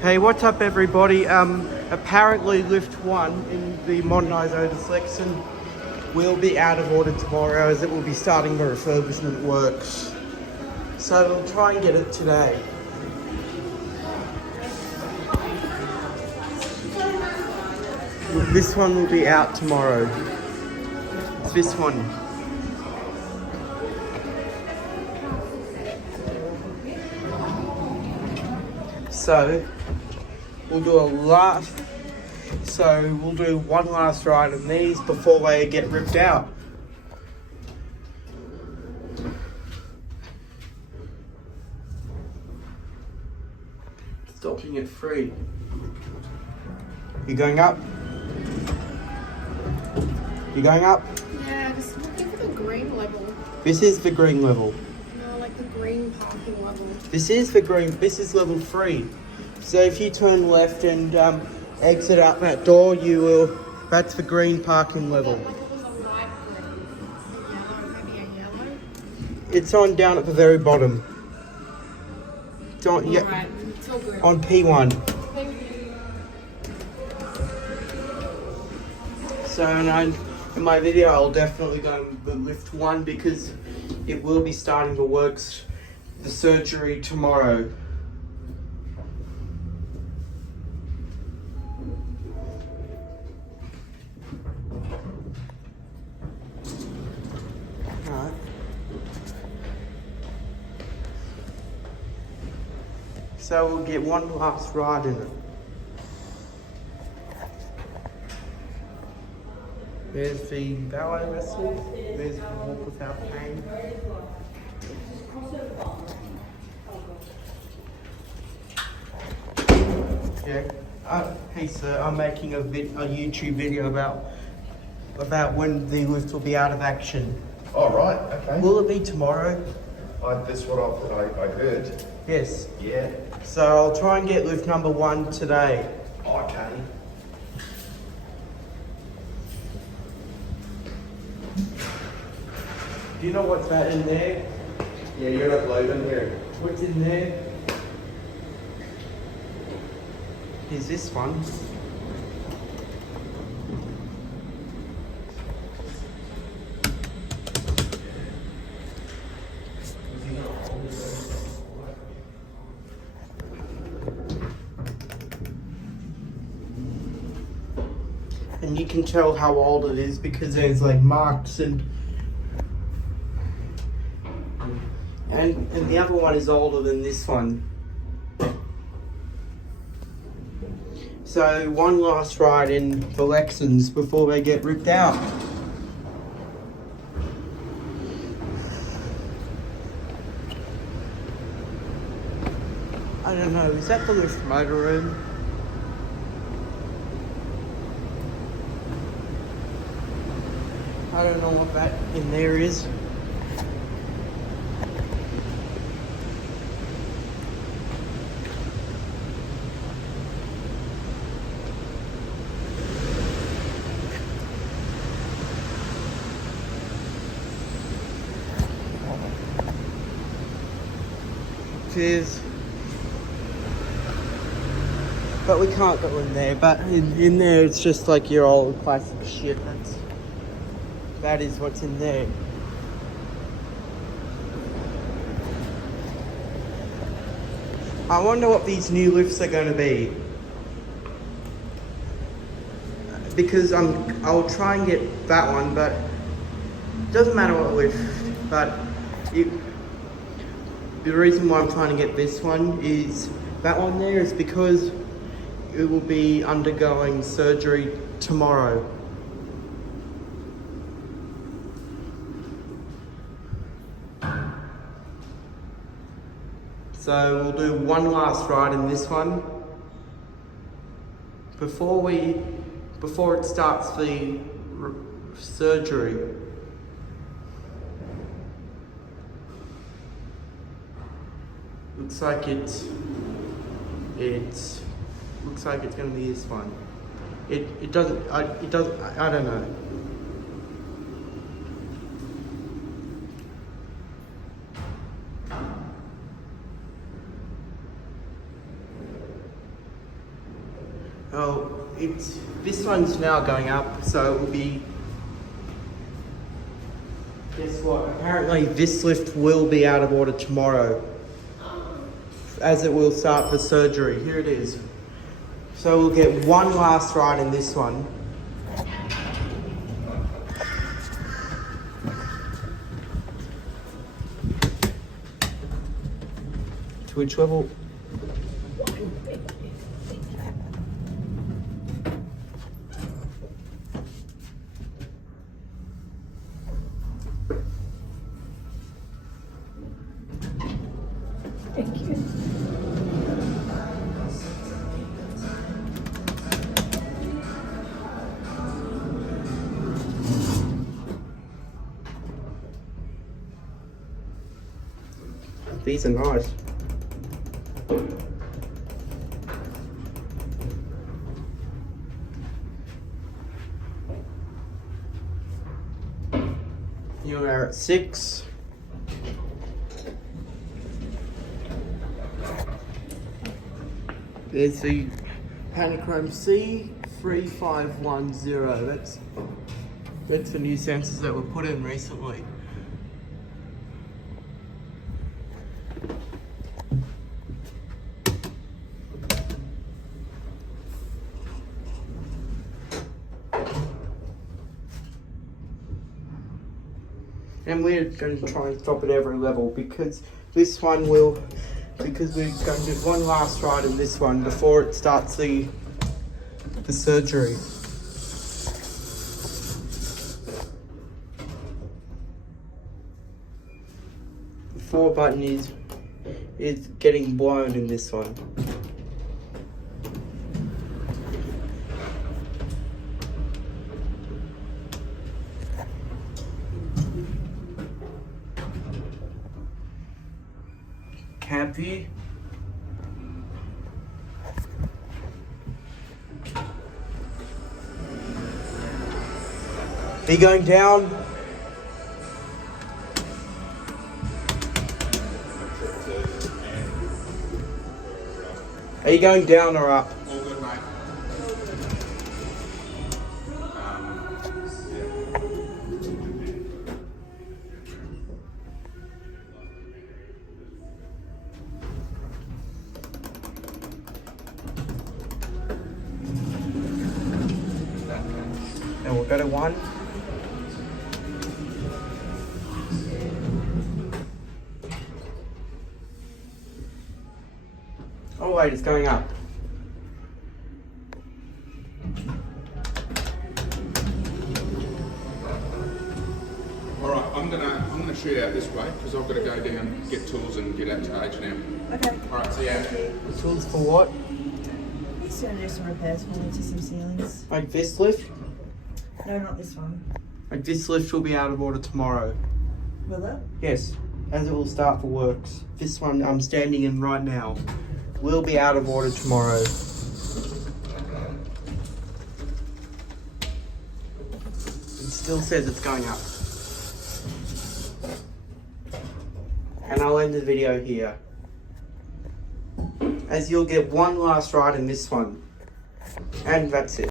Hey, what's up everybody? Apparently lift 1 in the modernised selection will be out of order tomorrow as it will be starting the refurbishment works. So we'll try and get it today. This one will be out tomorrow. It's this one. So we'll do one last ride on these before they get ripped out. Stopping at 3. You going up? You going up? Yeah, just looking for the green level. This is the green level. No, like the green parking level. This is the green, this is level 3. So if you turn left and exit out that door, that's the green parking level. Like it was a light green. A yellow, maybe a yellow. It's on down at the very bottom. It's on, Alright, it's all good. on P1. Thank you. So in my video, I'll definitely go with lift 1 because it will be starting the works, the surgery tomorrow. Alright. So we'll get one last ride in it. There's the ballet wrestle. There's the walk without pain. Yeah. Hey sir, I'm making a YouTube video about when the lift will be out of action. Oh, right, okay. Will it be tomorrow? That's what I heard. Yes. Yeah. So I'll try and get lift number 1 today. Okay. Do you know what's that in there? Yeah, you're not loading here. What's in there? Is this one? And you can tell how old it is because there's like marks and the other one is older than this one. So one last ride in the Lexans before they get ripped out. I don't know, is that the lift motor room? I don't know what that in there is. Cheers. But we can't go in there. But in there, it's just like your old classic shit. That is what's in there. I wonder what these new lifts are going to be. Because I'll try and get that one, but it doesn't matter what lift. But the reason why I'm trying to get this one is that one there is because it will be undergoing surgery tomorrow. So we'll do one last ride in this one before it starts the surgery. Looks like it's going to be this one. It doesn't. I don't know. Oh, this one's now going up, so it will be. Guess what? Apparently, this lift will be out of order tomorrow, as it will start the surgery. Here it is. So we'll get one last ride in this one. To which level? Thank you. These are nice. You are at 6. There's the Panichrome C3510. That's the new sensors that were put in recently. And we're going to try and stop at every level because this one will, because we're going to do one last ride in this one before it starts the surgery. The 4 button is getting blown in this one. Happy. Are you going down? Are you going down or up? All good, mate. And we'll go to 1. Oh wait, it's going up. All right, I'm gonna shoot out this way because I've got to go down, get tools, and get out stage now. Okay. All right, see ya. The tools for what? He's going to do some repairs for me to some ceilings. Like this lift? No, not this one. Like this lift will be out of order tomorrow. Will it? Yes, as it will start for works. This one I'm standing in right now will be out of order tomorrow. It still says it's going up. And I'll end the video here, as you'll get one last ride in this one. And that's it.